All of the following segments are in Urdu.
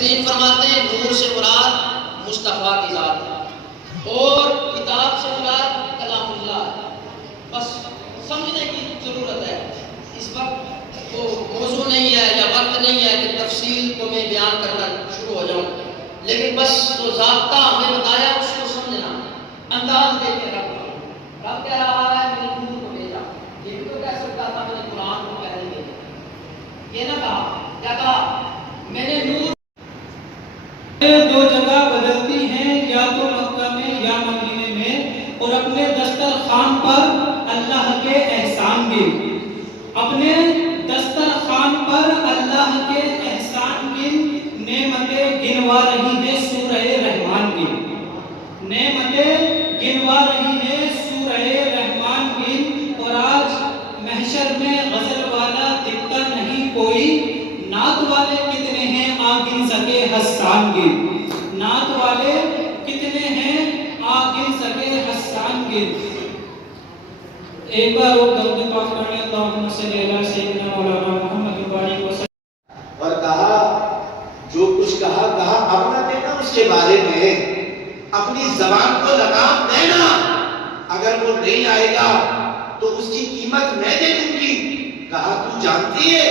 مفسرین فرماتے ہیں نور سے مراد مصطفیٰ کی ذات ہے اور کتاب سے مراد کلام اللہ ہے۔ بس سمجھنے کی ضرورت ہے، اس وقت وہ موضوع نہیں ہے یا وقت نہیں ہے کہ تفصیل کو میں بیان کرنا شروع ہو جاؤں، لیکن بس جو ضابطہ ہمیں بتایا اس کو سمجھنا، انداز دے کے رب کہہ رہا ہے میں نے نور کو بھیجا، یہ بھی تو کہہ سکتا تھا میں نے قرآن کو پہلے بھیجا، یہ نہ کہا، کیا کہا میں نے نور۔ دو جگہ بدلتی ہیں، یا تو مکہ میں یا مدینے میں، اور اپنے دسترخوان پر اللہ کے احسان گن، اپنے دسترخوان پر اللہ کے احسان گن، نعمتیں گنوا رہی ہے سورہ رحمان گن، نعمتیں گنوا رہی ہے سورہ رحمان گن، اور آج محشر میں غزل والا دکھتا نہیں کوئی، نعت والے کتنے ہیں آ گن سکے حسان گن، نعت والے کتنے ہیں آ گن سکے حسان گن۔ ایک بار وہ درود پاک پڑھیں، اللہم صلی علی سیدنا مولانا محمد وبارک وسلم۔ اور کہا جو کچھ کہا اب نہ دینا اس کے بارے میں، اپنی زبان کو لگام دینا، اگر وہ نہیں آئے گا تو اس کی قیمت میں دے دوں گی۔ کہا تو جانتی ہے؟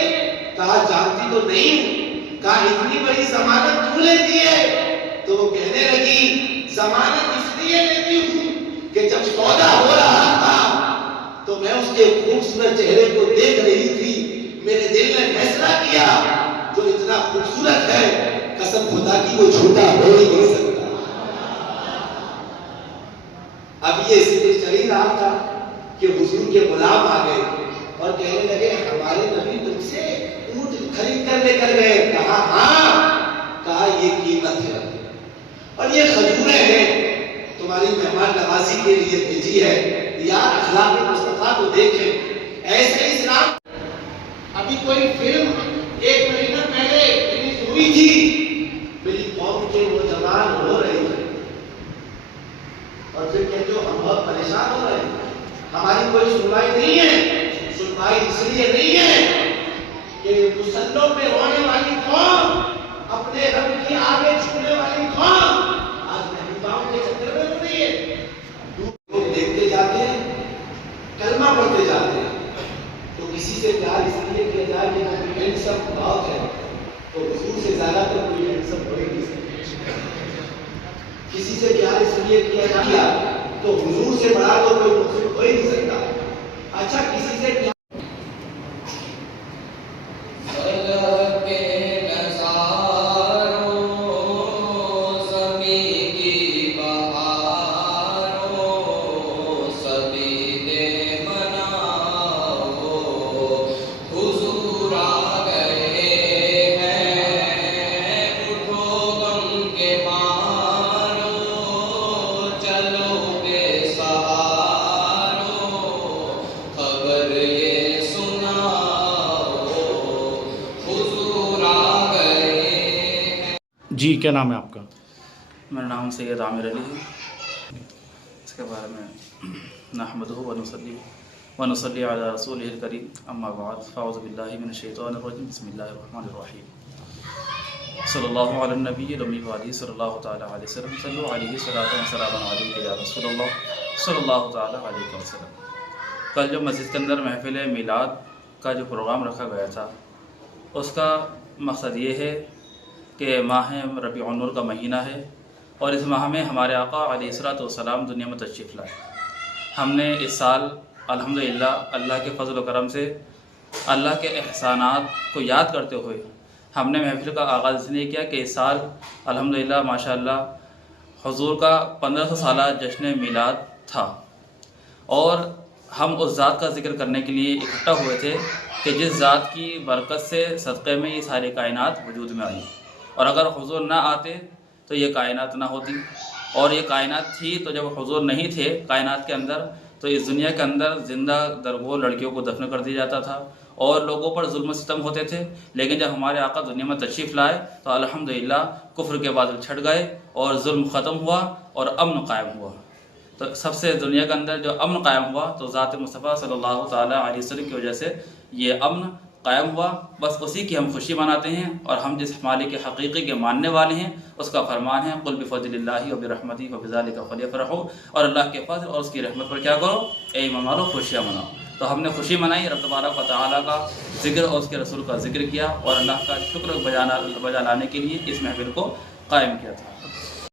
کہا جانتی تو نہیں ہوں۔ کہا اتنی بڑی ضمانت کیوں لیتی ہے؟ تو وہ کہنے لگی ضمانت اس لیے لیتی ہوں کہ جب سودا ہو رہا تھا تو میں اس کے خوبصورت چہرے کو دیکھ رہی تھی، میرے دل نے فیصلہ کیا جو اتنا خوبصورت ہے قسم خدا کی وہ جھوٹا ہو ہی نہیں سکتا۔ اب یہ ذکر چل ہی رہا تھا کہ حضور کے غلام آ گئے اور کہنے لگے ہمارے نبی تم سے اونٹ خرید کر لے کر گئے۔ کہا ہاں۔ کہا یہ قیمت ہے اور یہ کھجوریں ہیں تمہاری مہمان نوازی کے لیے بھیجی ہے۔ یار اخلاق مصطفیٰ کو دیکھیں، ایسے اسلام۔ ابھی کوئی فلم ایک مہینہ پہلے ریلیز ہوئی تھی، میری قوم کے نوجوان رو رہے تھے اور پھر کہتے ہو ہم بہت پریشان ہو رہے ہیں، ہماری کوئی سنوائی نہیں ہے۔ سنوائی اس لیے نہیں ہے کہ مسلوں پہ رونے والی قوم، اپنے رب کی آگے جھکنے والی قوم آج محبوباؤں کے چکر میں ہو رہی ہے۔ لوگ دیکھتے جاتے ہیں، کلمہ پڑھتے جاتے ہیں، تو کسی سے پیار اس لیے کیا جائے کہ کوئی ہینڈسم بہت ہے، تو حضور سے زیادہ تو کوئی ہینڈسم ہو ہی نہیں سکتا۔ کسی سے پیار اس لیے کیا جائے تو حضور سے بڑا تو کوئی مخلوق ہو ہی نہیں سکتا۔ اچھا کسی سے پیار جی کیا نام ہے آپ کا؟ میرا نام سید عامر علی ہے۔ اس کے بارے میں نحمدہ ونصلی علی رسولہ الکریم، اما بعد فاعوذ باللہ من الشیطان الرجیم، بسم اللہ الرحمن الرحیم، صلی اللہ علی النبی الامی وآلہ صلی اللہ تعالی علیہ وسلم، صلو علیہ صلاۃ و سلام علیک یا رسول اللہ صلی اللہ تعالی علیہ وسلم۔ کل جو مسجد کے اندر محفل میلاد کا جو پروگرام رکھا گیا تھا، اس کا مقصد یہ ہے کہ ماہ ربیع النور کا مہینہ ہے اور اس ماہ میں ہمارے آقا علیہ الصلوۃ والسلام دنیا میں تشریف لائے۔ ہم نے اس سال الحمدللہ اللہ کے فضل و کرم سے اللہ کے احسانات کو یاد کرتے ہوئے ہم نے محفل کا آغاز اس لیے کیا کہ اس سال الحمدللہ ماشاءاللہ حضور کا 1500 سالہ جشن میلاد تھا اور ہم اس ذات کا ذکر کرنے کے لیے اکٹھا ہوئے تھے کہ جس ذات کی برکت سے صدقے میں یہ ساری کائنات وجود میں آئی، اور اگر حضور نہ آتے تو یہ کائنات نہ ہوتی، اور یہ کائنات تھی تو جب حضور نہیں تھے کائنات کے اندر تو اس دنیا کے اندر زندہ درگور لڑکیوں کو دفن کر دیا جاتا تھا اور لوگوں پر ظلم و ستم ہوتے تھے۔ لیکن جب ہمارے آقا دنیا میں تشریف لائے تو الحمدللہ کفر کے بادل چھٹ گئے اور ظلم ختم ہوا اور امن قائم ہوا۔ تو سب سے دنیا کے اندر جو امن قائم ہوا تو ذات مصطفیٰ صلی اللہ تعالیٰ علیہ وسلم کی وجہ سے یہ امن قائم ہوا، بس اسی کی ہم خوشی مناتے ہیں، اور ہم جس مالک حقیقی کے ماننے والے ہیں اس کا فرمان ہے قل بفضل اللہ وبرحمتہ فبذلک فلیفرحوا، اور اللہ کے فضل اور اس کی رحمت پر کیا کرو؟ اے ایمان والو خوشیاں مناؤ۔ تو ہم نے خوشی منائی، رب تبارک و تعالیٰ کا ذکر اور اس کے رسول کا ذکر کیا، اور اللہ کا شکر بجا لانے کے لیے اس محفل کو قائم کیا تھا۔